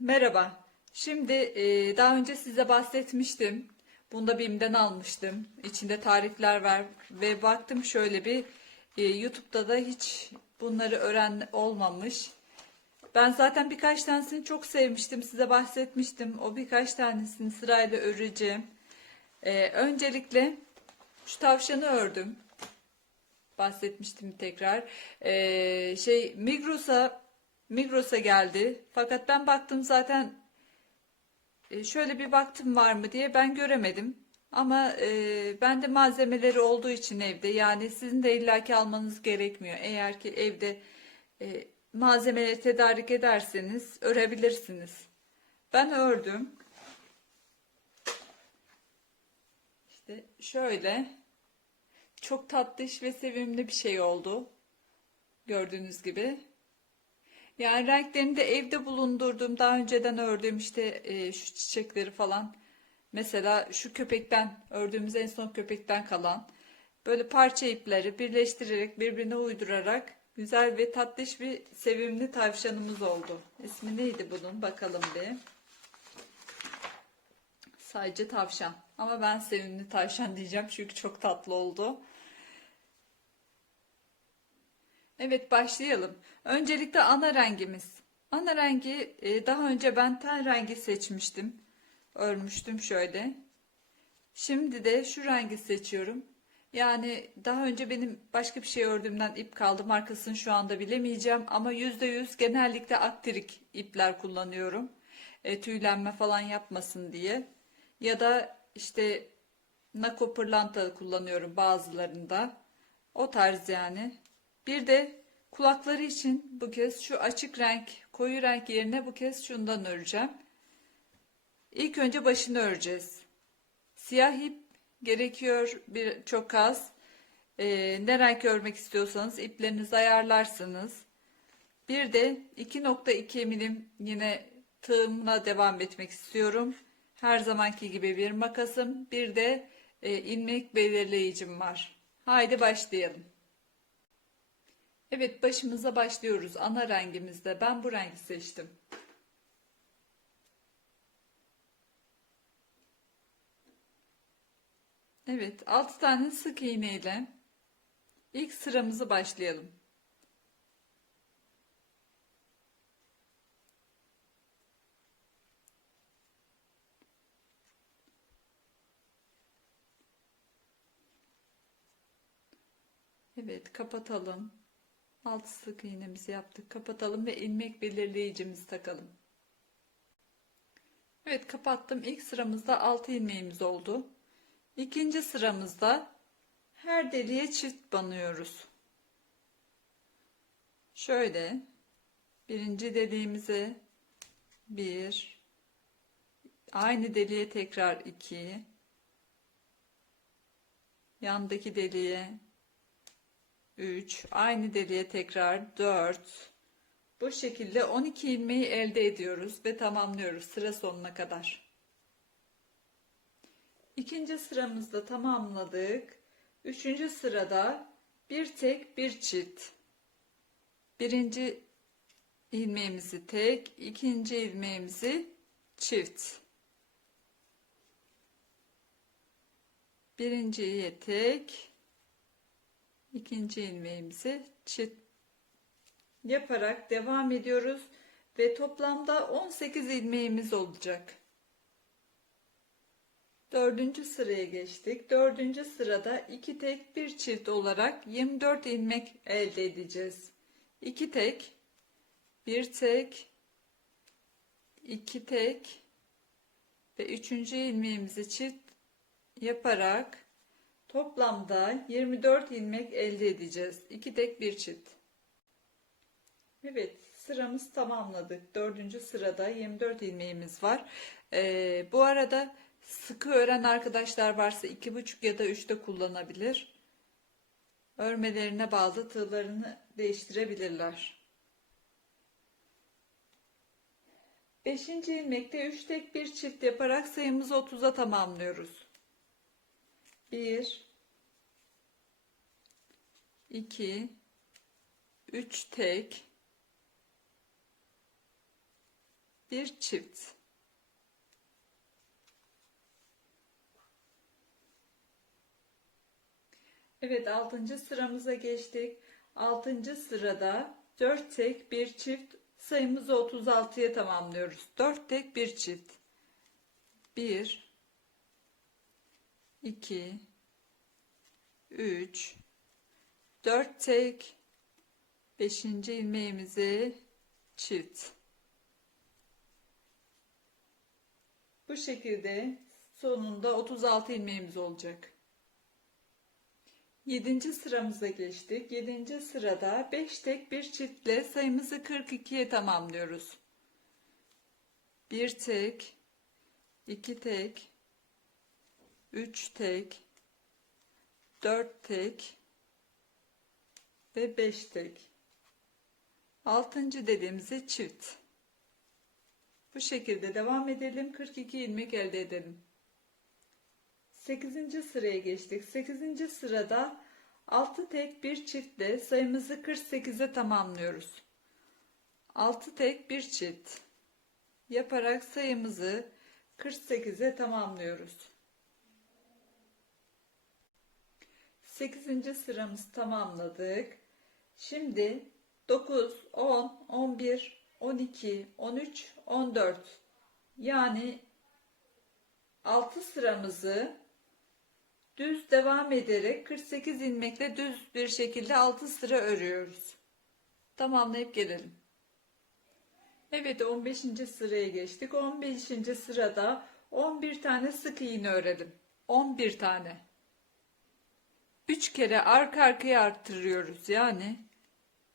Merhaba. Şimdi e, daha önce size bahsetmiştim. Bunu da BİM'den almıştım. İçinde tarifler var ve baktım şöyle bir e, YouTube'da da hiç bunları öğren olmamış. Ben zaten birkaç tanesini çok sevmiştim. Size bahsetmiştim. O birkaç tanesini sırayla öreceğim. E, öncelikle şu tavşanı ördüm. Bahsetmiştim tekrar. E, şey Migros'a Migros'a geldi. Fakat ben baktım zaten e, şöyle bir baktım var mı diye ben göremedim. Ama e, bende malzemeleri olduğu için evde yani sizin de illaki almanız gerekmiyor. Eğer ki evde e, malzemeleri tedarik ederseniz örebilirsiniz. Ben ördüm. İşte şöyle çok tatlış ve sevimli bir şey oldu. Gördüğünüz gibi. Yani renklerini de evde bulundurduğum daha önceden ördüğüm işte e, şu çiçekleri falan. Mesela şu köpekten ördüğümüz en son köpekten kalan böyle parça ipleri birleştirerek birbirine uydurarak güzel ve tatlış bir sevimli tavşanımız oldu. İsmi neydi bunun bakalım bir. Sadece tavşan ama ben sevimli tavşan diyeceğim çünkü çok tatlı oldu. Evet başlayalım. Öncelikle ana rengimiz. Ana rengi e, daha önce ben ten rengi seçmiştim. Örmüştüm şöyle. Şimdi de şu rengi seçiyorum. Yani daha önce benim başka bir şey ördüğümden ip kaldı. Markasını şu anda bilemeyeceğim. Ama %100 genellikle aktirik ipler kullanıyorum. E, tüylenme falan yapmasın diye. Ya da işte nako pırlanta kullanıyorum bazılarında. O tarz yani. Bir de kulakları için bu kez şu açık renk, koyu renk yerine bu kez şundan öreceğim. İlk önce başını öreceğiz. Siyah ip gerekiyor bir çok az. Ee, ne renk örmek istiyorsanız iplerinizi ayarlarsınız. Bir de 2.2 milim yine tığımla devam etmek istiyorum. Her zamanki gibi bir makasım. Bir de e, ilmek belirleyicim var. Haydi başlayalım. Evet başımıza başlıyoruz. Ana rengimizde. Ben bu rengi seçtim. Evet 6 tane sık iğne ile ilk sıramızı başlayalım. Evet kapatalım. 6 sık iğnemizi yaptık. Kapatalım ve ilmek belirleyicimizi takalım. Evet kapattım. İlk sıramızda 6 ilmeğimiz oldu. İkinci sıramızda her deliğe çift banıyoruz. Şöyle birinci deliğimize bir aynı deliğe tekrar iki yandaki deliğe 3 aynı deliğe tekrar 4 bu şekilde 12 ilmeği elde ediyoruz ve tamamlıyoruz sıra sonuna kadar. İkinci sıramızda tamamladık. Üçüncü sırada bir tek bir çift. Birinci ilmeğimizi tek, ikinci ilmeğimizi çift. Birinciye tek, ikinci ilmeğimizi çift yaparak devam ediyoruz ve toplamda 18 ilmeğimiz olacak. Dördüncü sıraya geçtik. Dördüncü sırada iki tek bir çift olarak 24 ilmek elde edeceğiz. İki tek, bir tek, iki tek ve üçüncü ilmeğimizi çift yaparak Toplamda 24 ilmek elde edeceğiz. 2 tek bir çift. Evet sıramız tamamladık. Dördüncü sırada 24 ilmeğimiz var. Ee, bu arada sıkı ören arkadaşlar varsa 2,5 ya da 3'te kullanabilir. Örmelerine bağlı tığlarını değiştirebilirler. Beşinci ilmekte 3 tek bir çift yaparak sayımızı 30'a tamamlıyoruz. 1 2 3 tek bir çift. Evet 6. sıramıza geçtik. 6. sırada 4 tek bir çift sayımızı 36'ya tamamlıyoruz. 4 tek bir çift. 1 2 3 4 tek 5. ilmeğimizi çift. Bu şekilde sonunda 36 ilmeğimiz olacak. 7. sıramıza geçtik. 7. sırada 5 tek bir çiftle sayımızı 42'ye tamamlıyoruz. 1 tek, 2 tek, 3 tek, 4 tek ve 5 tek. 6. dediğimize çift. Bu şekilde devam edelim. 42 ilmek elde edelim. 8. sıraya geçtik. 8. sırada 6 tek bir çiftle sayımızı 48'e tamamlıyoruz. 6 tek bir çift yaparak sayımızı 48'e tamamlıyoruz. 8. sıramızı tamamladık. Şimdi 9, 10, 11, 12, 13, 14 yani 6 sıramızı düz devam ederek 48 ilmekle düz bir şekilde 6 sıra örüyoruz. Tamamlayıp gelelim. Evet 15. sıraya geçtik. 15. sırada 11 tane sık iğne örelim. 11 tane. 3 kere arka arkaya arttırıyoruz. Yani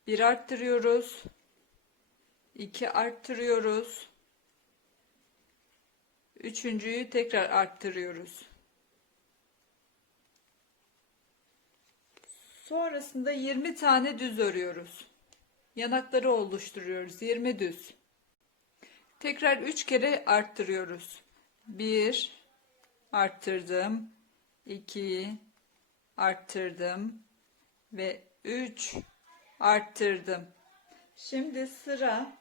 1 arttırıyoruz. 2 arttırıyoruz. Üçüncüyü tekrar arttırıyoruz. Sonrasında 20 tane düz örüyoruz. Yanakları oluşturuyoruz. 20 düz. Tekrar 3 kere arttırıyoruz. 1 arttırdım. 2 arttırdım ve 3 arttırdım. Şimdi sıra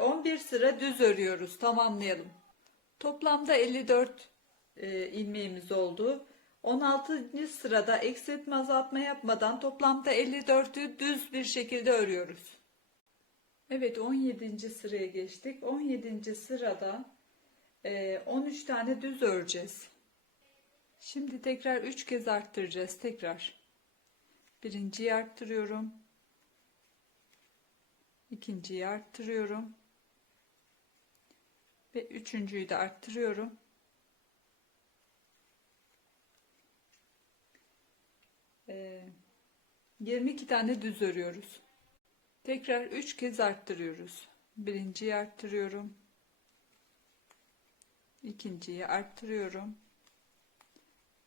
11 sıra düz örüyoruz. Tamamlayalım. Toplamda 54 e, ilmeğimiz oldu. 16. sırada eksiltme azaltma yapmadan toplamda 54'ü düz bir şekilde örüyoruz. Evet 17. sıraya geçtik. 17. sırada e, 13 tane düz öreceğiz. Şimdi tekrar 3 kez arttıracağız. Tekrar. Birinciyi arttırıyorum. İkinciyi arttırıyorum. Ve üçüncüyü de arttırıyorum. Ee, 22 tane düz örüyoruz. Tekrar 3 kez arttırıyoruz. Birinciyi arttırıyorum. ikinciyi arttırıyorum.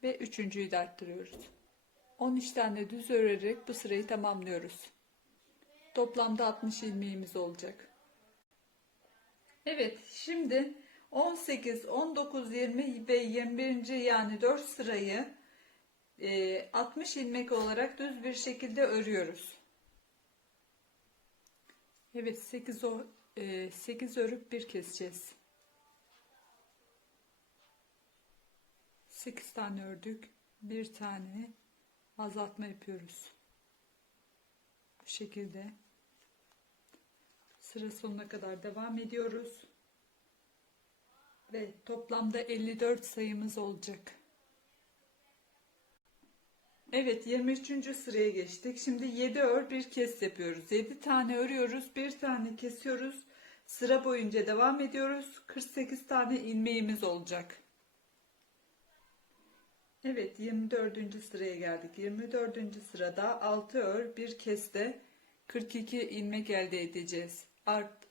Ve üçüncüyü de arttırıyoruz. 13 tane düz örerek bu sırayı tamamlıyoruz. Toplamda 60 ilmeğimiz olacak. Evet, şimdi 18, 19, 20 ve 21. yani 4 sırayı e, 60 ilmek olarak düz bir şekilde örüyoruz. Evet, 8 o e, 8 örüp bir keseceğiz. 8 tane ördük. Bir tane azaltma yapıyoruz. Bu şekilde sıra sonuna kadar devam ediyoruz. Ve toplamda 54 sayımız olacak. Evet 23. sıraya geçtik. Şimdi 7 ör bir kes yapıyoruz. 7 tane örüyoruz. Bir tane kesiyoruz. Sıra boyunca devam ediyoruz. 48 tane ilmeğimiz olacak. Evet 24. sıraya geldik. 24. sırada 6 ör bir keste 42 ilmek elde edeceğiz.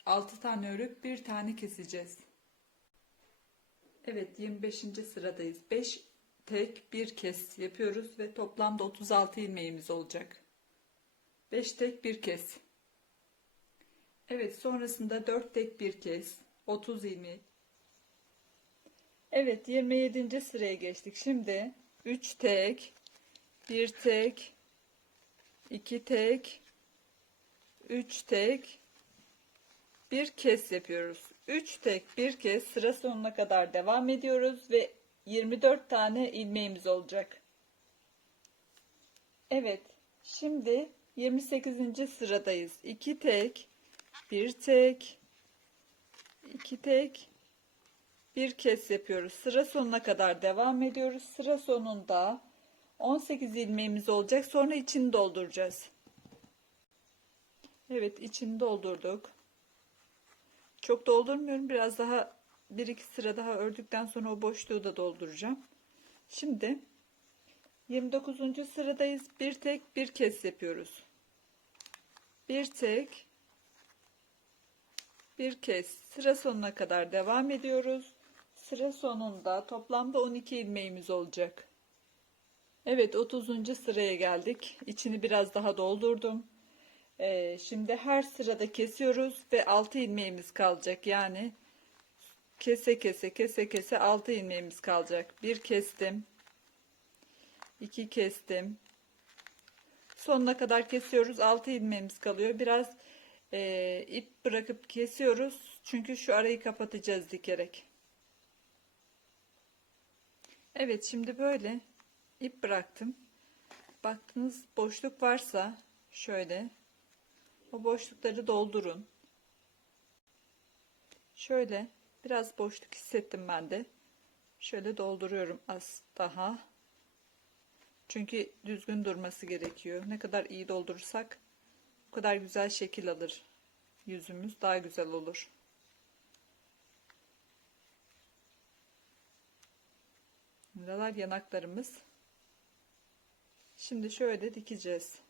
6 tane örüp bir tane keseceğiz. Evet 25. sıradayız. 5 tek bir kes yapıyoruz ve toplamda 36 ilmeğimiz olacak. 5 tek bir kes. Evet sonrasında 4 tek bir kes 30 ilmeği. Evet 27. sıraya geçtik. Şimdi 3 tek, 1 tek, 2 tek, 3 tek, bir kez yapıyoruz. 3 tek bir kez sıra sonuna kadar devam ediyoruz ve 24 tane ilmeğimiz olacak. Evet, şimdi 28. sıradayız. 2 tek, bir tek, iki tek, bir kez yapıyoruz. Sıra sonuna kadar devam ediyoruz. Sıra sonunda 18 ilmeğimiz olacak. Sonra içini dolduracağız. Evet, içini doldurduk. Çok doldurmuyorum. Biraz daha bir iki sıra daha ördükten sonra o boşluğu da dolduracağım. Şimdi 29. sıradayız. Bir tek bir kez yapıyoruz. Bir tek bir kez sıra sonuna kadar devam ediyoruz. Sıra sonunda toplamda 12 ilmeğimiz olacak. Evet 30. sıraya geldik. İçini biraz daha doldurdum. Ee, şimdi her sırada kesiyoruz ve 6 ilmeğimiz kalacak. Yani kese kese kese kese 6 ilmeğimiz kalacak. Bir kestim. 2 kestim. Sonuna kadar kesiyoruz. 6 ilmeğimiz kalıyor. Biraz e, ip bırakıp kesiyoruz. Çünkü şu arayı kapatacağız dikerek. Evet şimdi böyle ip bıraktım. Baktınız boşluk varsa şöyle o boşlukları doldurun. Şöyle biraz boşluk hissettim ben de. Şöyle dolduruyorum az daha. Çünkü düzgün durması gerekiyor. Ne kadar iyi doldurursak o kadar güzel şekil alır. Yüzümüz daha güzel olur. Buralar yanaklarımız. Şimdi şöyle dikeceğiz.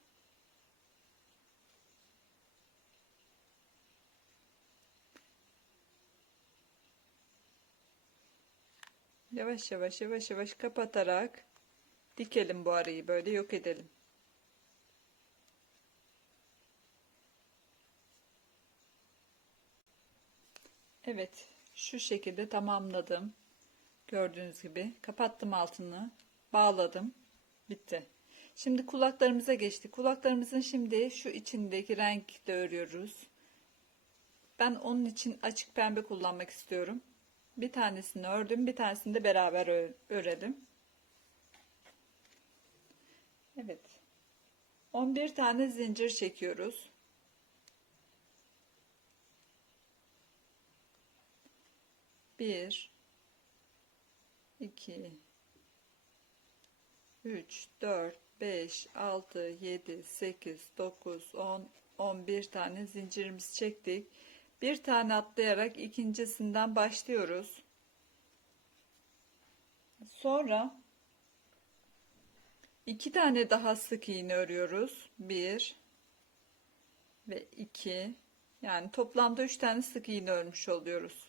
Yavaş yavaş yavaş yavaş kapatarak dikelim bu arayı böyle yok edelim. Evet şu şekilde tamamladım. Gördüğünüz gibi kapattım altını bağladım bitti. Şimdi kulaklarımıza geçtik. Kulaklarımızın şimdi şu içindeki renkle örüyoruz. Ben onun için açık pembe kullanmak istiyorum. Bir tanesini ördüm, bir tanesini de beraber örelim. Evet. 11 tane zincir çekiyoruz. Bir, iki, üç, dört, beş, altı, yedi, sekiz, dokuz, on, on bir tane zincirimizi çektik. Bir tane atlayarak ikincisinden başlıyoruz. Sonra iki tane daha sık iğne örüyoruz. Bir ve iki. Yani toplamda üç tane sık iğne örmüş oluyoruz.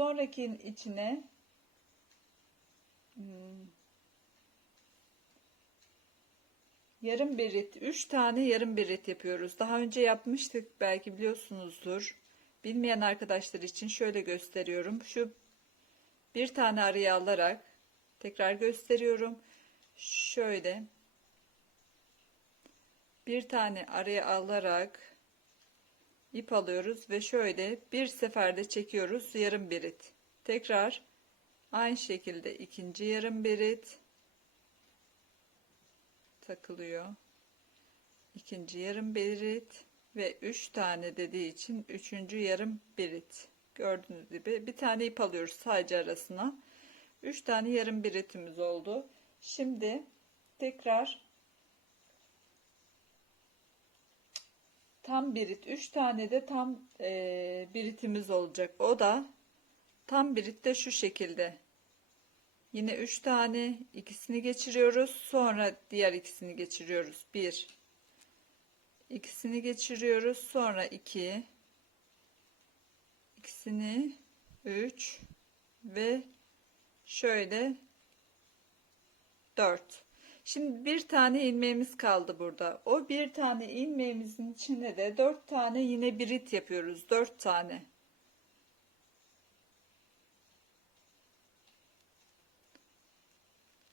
Sonrakinin içine hmm, Yarım berit, 3 tane yarım berit yapıyoruz. Daha önce yapmıştık belki biliyorsunuzdur. Bilmeyen arkadaşlar için şöyle gösteriyorum. Şu bir tane araya alarak tekrar gösteriyorum. Şöyle bir tane araya alarak ip alıyoruz ve şöyle bir seferde çekiyoruz yarım berit. Tekrar aynı şekilde ikinci yarım berit takılıyor. İkinci yarım berit ve üç tane dediği için üçüncü yarım berit. Gördüğünüz gibi bir tane ip alıyoruz sadece arasına. Üç tane yarım beritimiz oldu. Şimdi tekrar tam birit. Üç tane de tam e, biritimiz olacak. O da tam birit de şu şekilde. Yine 3 tane ikisini geçiriyoruz. Sonra diğer ikisini geçiriyoruz. 1 ikisini geçiriyoruz. Sonra 2 ikisini 3 ve şöyle 4. Şimdi bir tane ilmeğimiz kaldı burada. O bir tane ilmeğimizin içine de 4 tane yine birit yapıyoruz. 4 tane.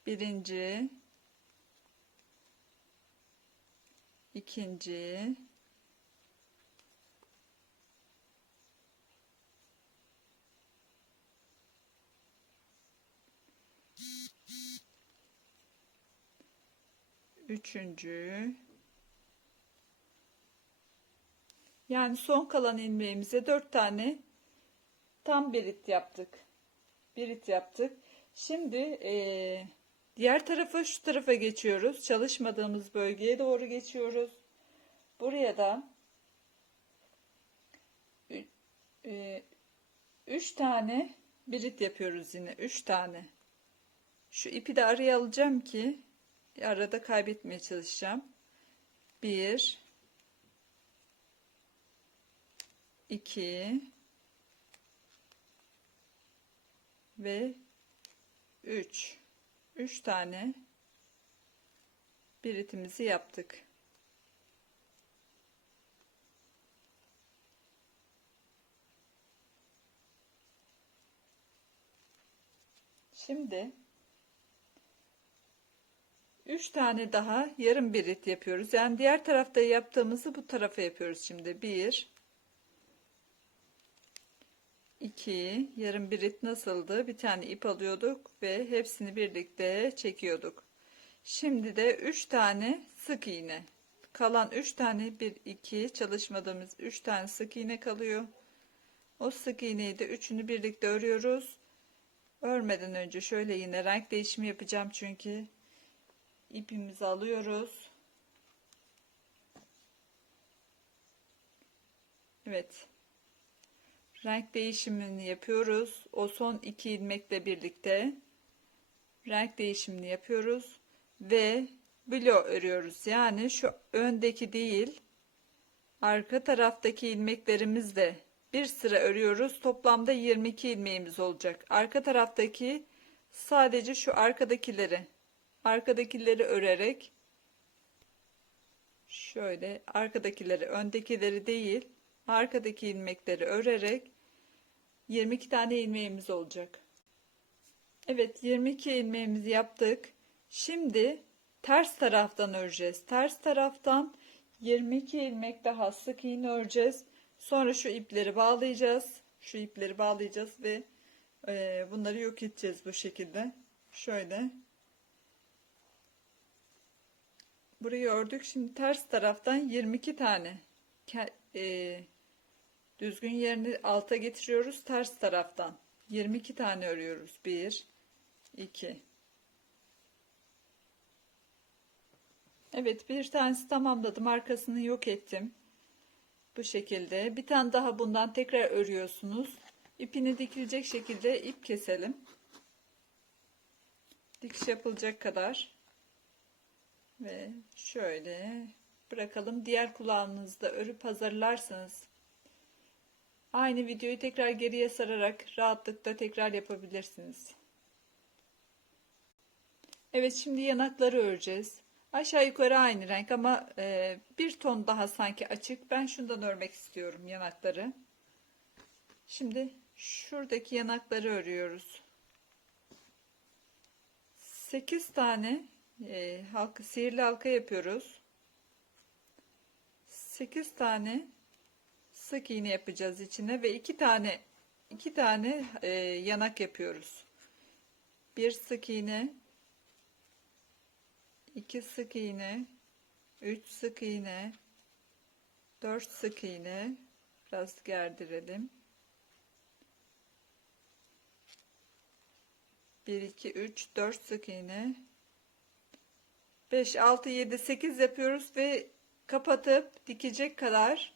birinci, ikinci, üçüncü. Yani son kalan ilmeğimize dört tane tam birit yaptık. Birit yaptık. Şimdi eee, diğer tarafa şu tarafa geçiyoruz. Çalışmadığımız bölgeye doğru geçiyoruz. Buraya da ü- eee, üç tane birit yapıyoruz yine. Üç tane. Şu ipi de araya alacağım ki arada kaybetmeye çalışacağım. Bir, iki ve üç. Üç tane biritimizi yaptık. Şimdi 3 tane daha yarım birit yapıyoruz. Yani diğer tarafta yaptığımızı bu tarafa yapıyoruz şimdi. 1 2 yarım birit nasıldı? Bir tane ip alıyorduk ve hepsini birlikte çekiyorduk. Şimdi de 3 tane sık iğne. Kalan 3 tane 1 2 çalışmadığımız 3 tane sık iğne kalıyor. O sık iğneyi de üçünü birlikte örüyoruz. Örmeden önce şöyle yine renk değişimi yapacağım çünkü ipimizi alıyoruz. Evet. Renk değişimini yapıyoruz. O son iki ilmekle birlikte renk değişimini yapıyoruz ve blo örüyoruz. Yani şu öndeki değil, arka taraftaki ilmeklerimizle bir sıra örüyoruz. Toplamda 22 ilmeğimiz olacak. Arka taraftaki sadece şu arkadakileri arkadakileri örerek şöyle arkadakileri öndekileri değil arkadaki ilmekleri örerek 22 tane ilmeğimiz olacak. Evet 22 ilmeğimizi yaptık. Şimdi ters taraftan öreceğiz. Ters taraftan 22 ilmek daha sık iğne öreceğiz. Sonra şu ipleri bağlayacağız. Şu ipleri bağlayacağız ve e, bunları yok edeceğiz bu şekilde. Şöyle. Burayı ördük. Şimdi ters taraftan 22 tane e, düzgün yerini alta getiriyoruz. Ters taraftan 22 tane örüyoruz. 1 2 Evet bir tanesi tamamladım. Arkasını yok ettim. Bu şekilde. Bir tane daha bundan tekrar örüyorsunuz. İpini dikilecek şekilde ip keselim. Dikiş yapılacak kadar. Ve şöyle bırakalım. Diğer kulağınızda örüp hazırlarsanız aynı videoyu tekrar geriye sararak rahatlıkla tekrar yapabilirsiniz. Evet şimdi yanakları öreceğiz. Aşağı yukarı aynı renk ama e, bir ton daha sanki açık. Ben şundan örmek istiyorum yanakları. Şimdi şuradaki yanakları örüyoruz. 8 tane e, halka, sihirli halka yapıyoruz. 8 tane sık iğne yapacağız içine ve 2 tane 2 tane e, yanak yapıyoruz. Bir sık iğne, 2 sık iğne, 3 sık iğne, 4 sık iğne. Biraz gerdirelim. 1 2 3 4 sık iğne 5 6 7 8 yapıyoruz ve kapatıp dikecek kadar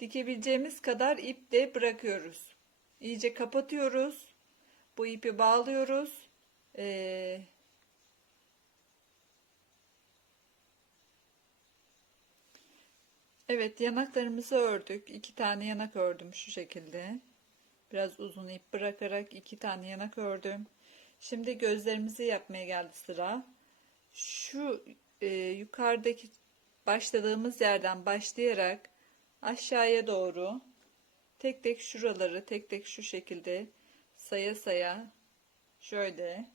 dikebileceğimiz kadar ip de bırakıyoruz. İyice kapatıyoruz. Bu ipi bağlıyoruz. Ee, evet yanaklarımızı ördük. İki tane yanak ördüm şu şekilde. Biraz uzun ip bırakarak iki tane yanak ördüm. Şimdi gözlerimizi yapmaya geldi sıra. Şu e, yukarıdaki başladığımız yerden başlayarak aşağıya doğru tek tek şuraları tek tek şu şekilde saya saya şöyle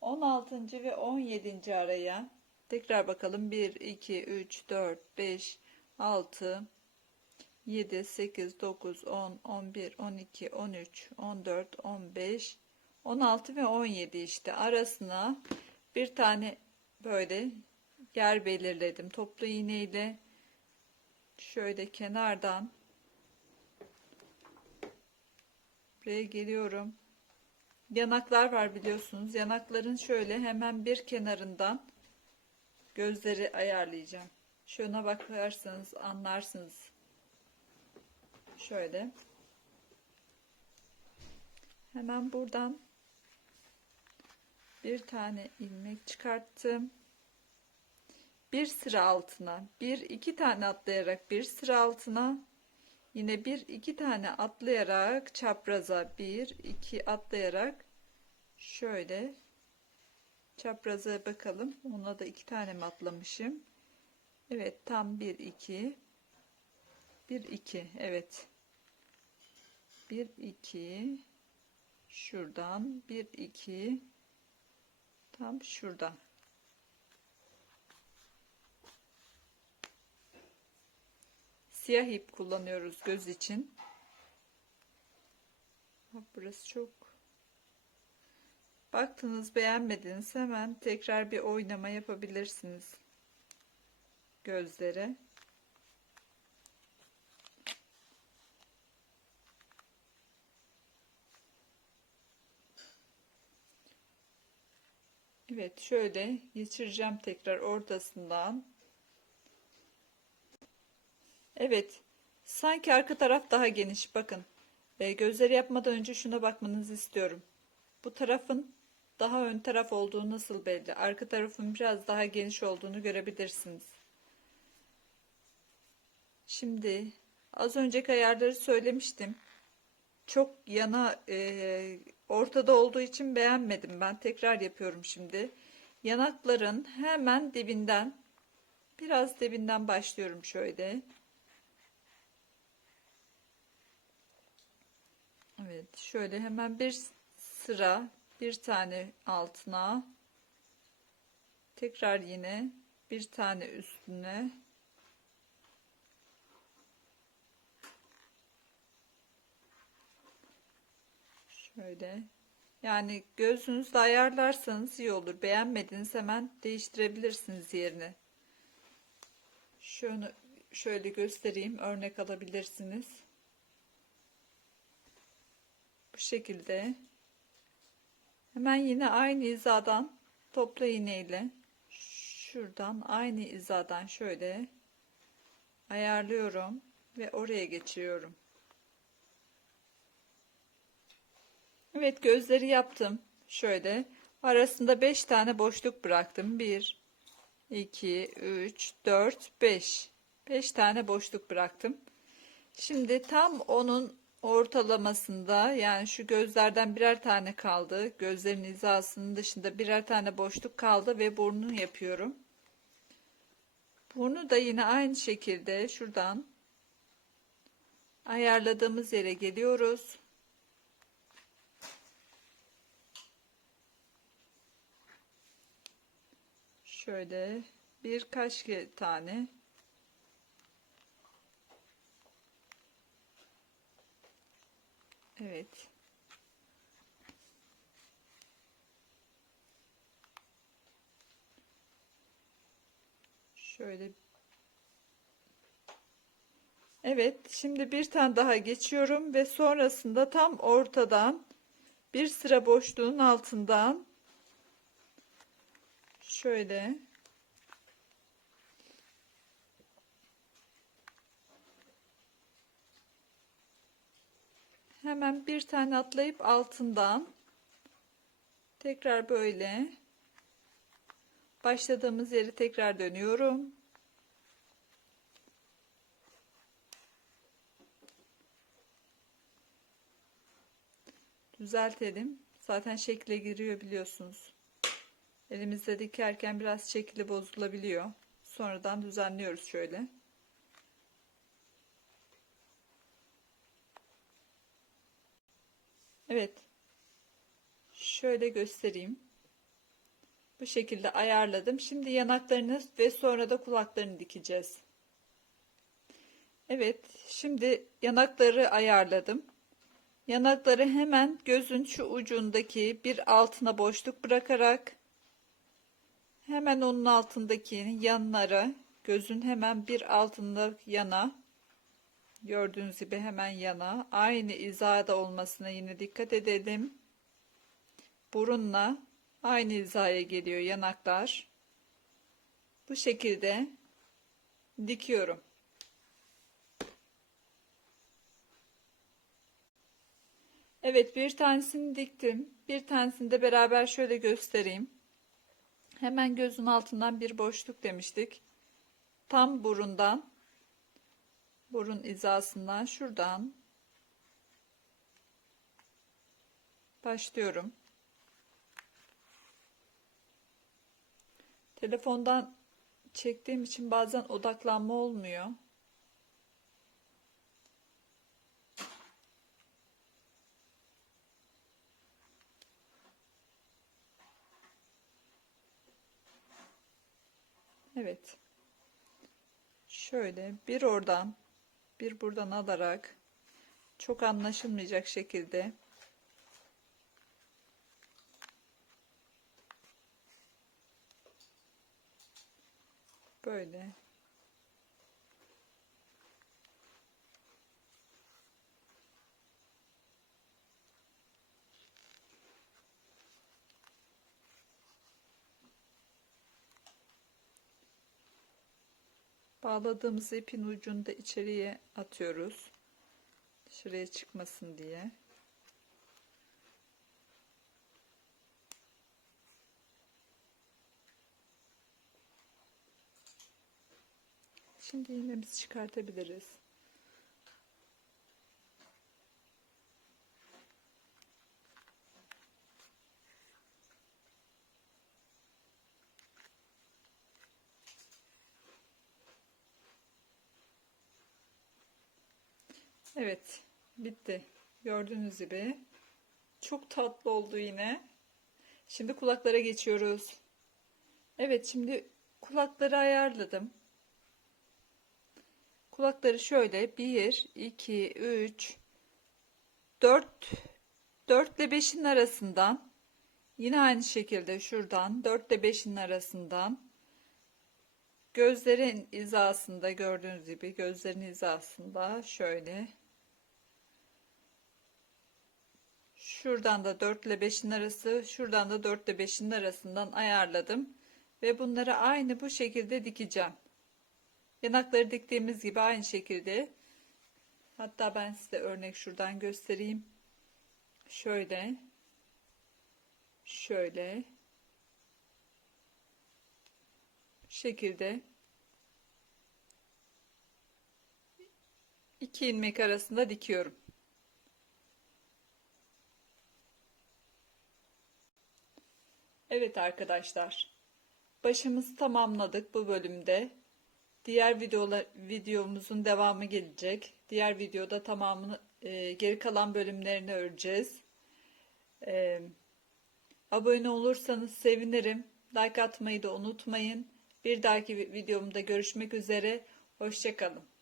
16. ve 17. araya tekrar bakalım 1 2 3 4 5 6 7 8 9 10 11 12 13 14 15 16 ve 17 işte arasına bir tane böyle yer belirledim. Toplu iğne ile şöyle kenardan buraya geliyorum. Yanaklar var biliyorsunuz. Yanakların şöyle hemen bir kenarından gözleri ayarlayacağım. Şuna bakarsanız anlarsınız. Şöyle. Hemen buradan bir tane ilmek çıkarttım. Bir sıra altına, bir iki tane atlayarak bir sıra altına, yine bir iki tane atlayarak çapraza bir iki atlayarak şöyle çapraza bakalım. Ona da iki tane mi atlamışım? Evet, tam bir iki, bir iki, evet. Bir iki, şuradan bir iki, tam şuradan. Siyah ip kullanıyoruz göz için. Burası çok. Baktınız beğenmediniz hemen tekrar bir oynama yapabilirsiniz. Gözlere. Evet şöyle geçireceğim tekrar ortasından. Evet sanki arka taraf daha geniş bakın. E, gözleri yapmadan önce şuna bakmanızı istiyorum. Bu tarafın daha ön taraf olduğu nasıl belli? Arka tarafın biraz daha geniş olduğunu görebilirsiniz. Şimdi az önceki ayarları söylemiştim. Çok yana e, ortada olduğu için beğenmedim ben. Tekrar yapıyorum şimdi. Yanakların hemen dibinden biraz dibinden başlıyorum şöyle. Evet şöyle hemen bir sıra bir tane altına tekrar yine bir tane üstüne şöyle yani gözünüzle ayarlarsanız iyi olur. Beğenmediniz hemen değiştirebilirsiniz yerini. Şunu şöyle göstereyim. Örnek alabilirsiniz. Bu şekilde. Hemen yine aynı hizadan topla iğne ile şuradan aynı hizadan şöyle ayarlıyorum ve oraya geçiyorum. Evet gözleri yaptım. Şöyle arasında 5 tane boşluk bıraktım. 1 2 3 4 5 5 tane boşluk bıraktım. Şimdi tam onun ortalamasında yani şu gözlerden birer tane kaldı. Gözlerin hizasının dışında birer tane boşluk kaldı ve burnunu yapıyorum. Burnu da yine aynı şekilde şuradan ayarladığımız yere geliyoruz. Şöyle birkaç tane Evet. Şöyle. Evet, şimdi bir tane daha geçiyorum ve sonrasında tam ortadan bir sıra boşluğun altından şöyle hemen bir tane atlayıp altından tekrar böyle başladığımız yeri tekrar dönüyorum. Düzeltelim. Zaten şekle giriyor biliyorsunuz. Elimizde dikerken biraz şekli bozulabiliyor. Sonradan düzenliyoruz şöyle. Evet. Şöyle göstereyim. Bu şekilde ayarladım. Şimdi yanaklarını ve sonra da kulaklarını dikeceğiz. Evet. Şimdi yanakları ayarladım. Yanakları hemen gözün şu ucundaki bir altına boşluk bırakarak Hemen onun altındaki yanlara gözün hemen bir altında yana gördüğünüz gibi hemen yana aynı hizada olmasına yine dikkat edelim. Burunla aynı hizaya geliyor yanaklar. Bu şekilde dikiyorum. Evet bir tanesini diktim. Bir tanesini de beraber şöyle göstereyim. Hemen gözün altından bir boşluk demiştik. Tam burundan burun hizasından şuradan başlıyorum. Telefondan çektiğim için bazen odaklanma olmuyor. Evet. Şöyle bir oradan bir buradan alarak çok anlaşılmayacak şekilde böyle Bağladığımız ipin ucunu da içeriye atıyoruz. Dışarıya çıkmasın diye. Şimdi iğnemizi çıkartabiliriz. Evet, bitti. Gördüğünüz gibi çok tatlı oldu yine. Şimdi kulaklara geçiyoruz. Evet, şimdi kulakları ayarladım. Kulakları şöyle 1, 2, 3, 4, 4 ile 5'in arasından yine aynı şekilde şuradan 4 ile 5'in arasından gözlerin hizasında gördüğünüz gibi gözlerin hizasında şöyle şuradan da 4 ile 5'in arası şuradan da 4 ile 5'in arasından ayarladım ve bunları aynı bu şekilde dikeceğim. Yanakları diktiğimiz gibi aynı şekilde. Hatta ben size örnek şuradan göstereyim. Şöyle. Şöyle. şekilde iki ilmek arasında dikiyorum. Evet arkadaşlar. Başımızı tamamladık bu bölümde. Diğer videolar, videomuzun devamı gelecek. Diğer videoda tamamını e, geri kalan bölümlerini öreceğiz. E, abone olursanız sevinirim. Like atmayı da unutmayın. Bir dahaki videomda görüşmek üzere. Hoşçakalın.